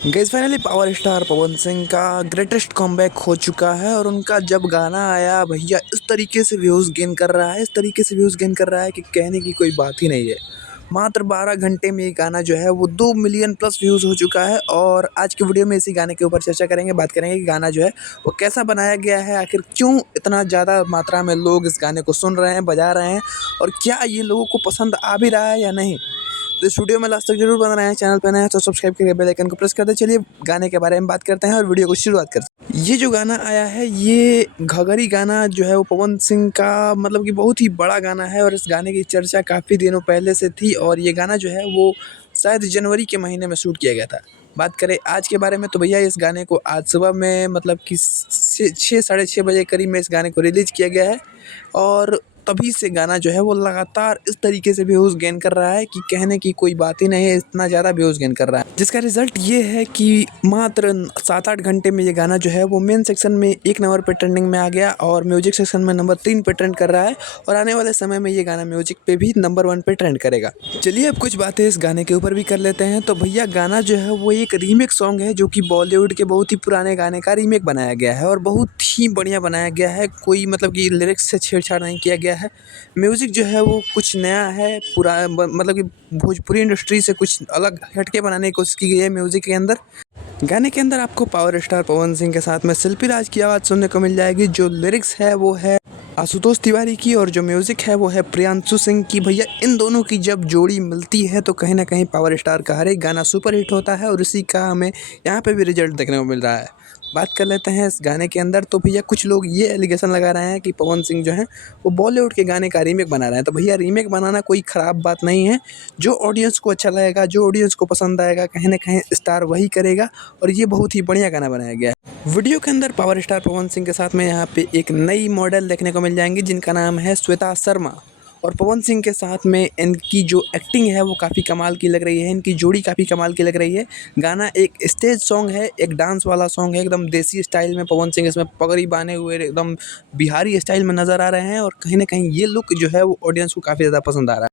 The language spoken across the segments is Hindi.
Guys finally power star Pawan Singh का ग्रेटेस्ट कमबैक हो चुका है और उनका जब गाना आया भैया इस तरीके से व्यूज़ गेन कर रहा है, इस तरीके से व्यूज़ गेन कर रहा है कि कहने की कोई बात ही नहीं है। मात्र 12 घंटे में ये गाना जो है वो 2 मिलियन प्लस व्यूज़ हो चुका है और आज की वीडियो में इसी गाने के ऊपर चर्चा करेंगे, बात करेंगे कि गाना जो है वो कैसा बनाया गया है, आखिर क्यों इतना ज़्यादा मात्रा में लोग इस गाने को सुन रहे हैं, बजा रहे हैं और क्या ये लोगों को पसंद आ भी रहा है या नहीं। तो इस वीडियो में लास्ट तक जरूर बना रहे हैं। चैनल पर नए हैं तो सब्सक्राइब करके बेल आइकन को प्रेस कर दे। चलिए गाने के बारे में बात करते हैं और वीडियो को शुरुआत करते हैं। ये जो गाना आया है ये घगरी गाना जो है वो पवन सिंह का मतलब कि बहुत ही बड़ा गाना है और इस गाने की चर्चा काफ़ी दिनों पहले से थी और ये गाना जो है वो शायद जनवरी के महीने में शूट किया गया था। बात करें आज के बारे में तो भैया इस गाने को आज सुबह में मतलब कि 6 साढ़े 6 बजे करीब में इस गाने को रिलीज़ किया गया है और तभी से गाना जो है वो लगातार इस तरीके से व्यूज़ गेन कर रहा है कि कहने की कोई बात ही नहीं है, इतना ज़्यादा व्यूज़ गेन कर रहा है। जिसका रिज़ल्ट ये है कि मात्र 7-8 घंटे में ये गाना जो है वो मेन सेक्शन में 1 नंबर पे ट्रेंडिंग में आ गया और म्यूजिक सेक्शन में नंबर 3 पे ट्रेंड कर रहा है और आने वाले समय में ये गाना म्यूजिक पे भी नंबर 1 पे ट्रेंड करेगा। चलिए अब कुछ बातें इस गाने के ऊपर भी कर लेते हैं। तो भैया गाना जो है वो एक रीमेक सॉन्ग है जो कि बॉलीवुड के बहुत ही पुराने गाने का रीमेक बनाया गया है और बहुत ही बढ़िया बनाया गया है। कोई मतलब कि लिरिक्स से छेड़छाड़ नहीं किया गया है। म्यूज़िक जो है वो कुछ नया है, पूरा मतलब कि भोजपुरी इंडस्ट्री से कुछ अलग हटके बनाने की कोशिश की गई है म्यूज़िक के अंदर। गाने के अंदर आपको पावर स्टार पवन सिंह के साथ में शिल्पी राज की आवाज़ सुनने को मिल जाएगी। जो लिरिक्स है वो है आशुतोष तिवारी की और जो म्यूज़िक है वो है प्रियांशु सिंह की। भैया इन दोनों की जब जोड़ी मिलती है तो कहीं ना कहीं पावर स्टार का हर एक गाना सुपर हिट होता है और इसी का हमें यहाँ पे भी रिजल्ट देखने को मिल रहा है। बात कर लेते हैं इस गाने के अंदर। तो भैया कुछ लोग ये एलिगेशन लगा रहे हैं कि पवन सिंह जो है वो बॉलीवुड के गाने का रीमेक बना रहे हैं। तो भैया रीमेक बनाना कोई ख़राब बात नहीं है। जो ऑडियंस को अच्छा लगेगा, जो ऑडियंस को पसंद आएगा, कहीं ना कहीं स्टार वही करेगा और ये बहुत ही बढ़िया गाना बनाया गया है। वीडियो के अंदर पावर स्टार पवन सिंह के साथ में यहाँ पे एक नई मॉडल देखने को मिल जाएंगी जिनका नाम है श्वेता शर्मा और पवन सिंह के साथ में इनकी जो एक्टिंग है वो काफ़ी कमाल की लग रही है, इनकी जोड़ी काफ़ी कमाल की लग रही है। गाना एक स्टेज सॉन्ग है, एक डांस वाला सॉन्ग है, एकदम देसी स्टाइल में पवन सिंह इसमें पगड़ी बांधे हुए एकदम बिहारी स्टाइल में नज़र आ रहे हैं और कहीं ना कहीं ये लुक जो है वो ऑडियंस को काफ़ी ज़्यादा पसंद आ रहा है।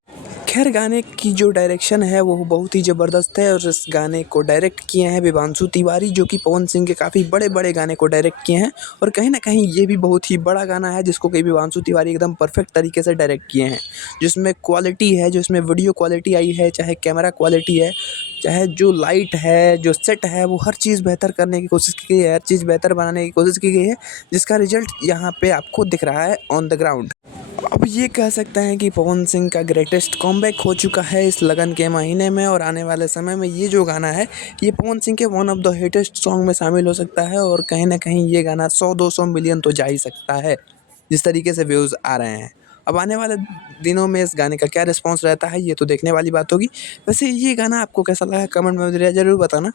खैर गाने की जो डायरेक्शन है वो बहुत ही ज़बरदस्त है और इस गाने को डायरेक्ट किए हैं विवांशु तिवारी जो कि पवन सिंह के काफ़ी बड़े-बड़े गाने को डायरेक्ट किए हैं और कहीं न कहीं ये भी बहुत ही बड़ा गाना है जिसको कि विवांशु तिवारी एकदम परफेक्ट तरीके से डायरेक्ट किए हैं। जिसमें क्वालिटी है, जो इसमें वीडियो क्वालिटी आई है, चाहे कैमरा क्वालिटी है, चाहे जो लाइट है, जो सेट है, वो हर चीज़ बेहतर करने की कोशिश की गई है, हर चीज़ बेहतर बनाने की कोशिश की गई है, जिसका रिज़ल्ट यहाँ पे आपको दिख रहा है ऑन द ग्राउंड। अब ये कह सकते हैं कि पवन सिंह का ग्रेटेस्ट कमबैक हो चुका है इस लगन के महीने में और आने वाले समय में ये जो गाना है ये पवन सिंह के one of the hittest song में शामिल हो सकता है और कहीं ना कहीं ये गाना 100-200 मिलियन तो जा ही सकता है जिस तरीके से व्यूज़ आ रहे हैं। अब आने वाले दिनों में इस गाने का क्या रिस्पॉन्स रहता है ये तो देखने वाली बात होगी। वैसे ये गाना आपको कैसा लगा कमेंट में ज़रूर बताना।